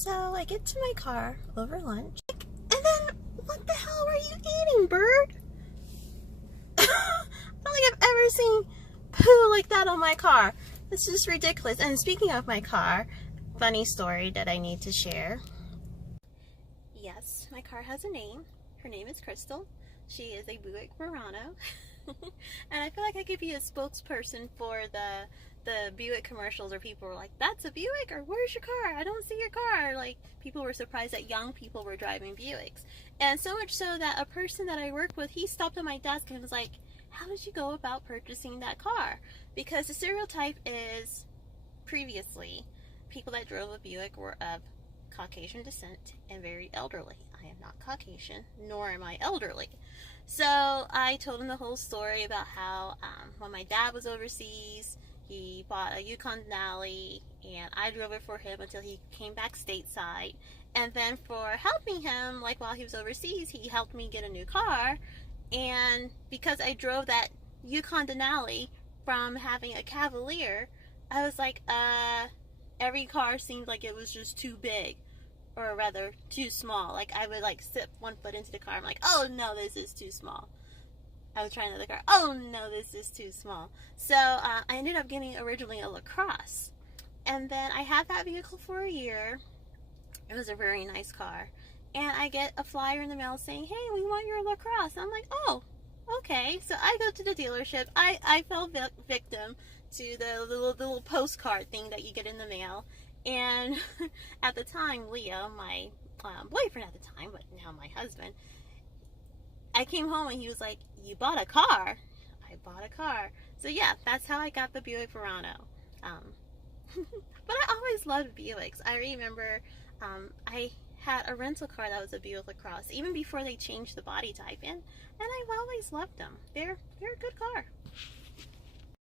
So I get to my car over lunch, and then what the hell are you eating, Bird? I don't think I've ever seen poo like that on my car. This is ridiculous. And speaking of my car, funny story that I need to share. Yes, my car has a name. Her name is Crystal. She is a Buick Verano. And I feel like I could be a spokesperson for the Buick commercials where people were like, that's a Buick? Or where's your car? I don't see your car. Like, people were surprised that young people were driving Buicks. And so much so that a person that I work with, he stopped at my desk and was like, how did you go about purchasing that car? Because the stereotype is, previously, people that drove a Buick were of Caucasian descent and very elderly. I am not Caucasian, nor am I elderly. So I told him the whole story about how when my dad was overseas, he bought a Yukon Denali, and I drove it for him until he came back stateside. And then for helping him, like while he was overseas, he helped me get a new car. And because I drove that Yukon Denali from having a Cavalier, I was like, every car seemed like it was just too big. Or rather, too small. Like, I would, like, sit one foot into the car. I'm like, oh, no, this is too small. I was trying another car. Oh, no, this is too small. So, I ended up getting originally a LaCrosse. And then I had that vehicle for a year. It was a very nice car. And I get a flyer in the mail saying, hey, we want your LaCrosse. I'm like, oh, okay. So, I go to the dealership. I fell victim to the little postcard thing that you get in the mail. And at the time, Leo, my boyfriend at the time, but now my husband, I came home and he was like, you bought a car? I bought a car. So yeah, that's how I got the Buick Verano. But I always loved Buicks. I remember I had a rental car that was a Buick LaCrosse, even before they changed the body type, and I've always loved them. They're a good car.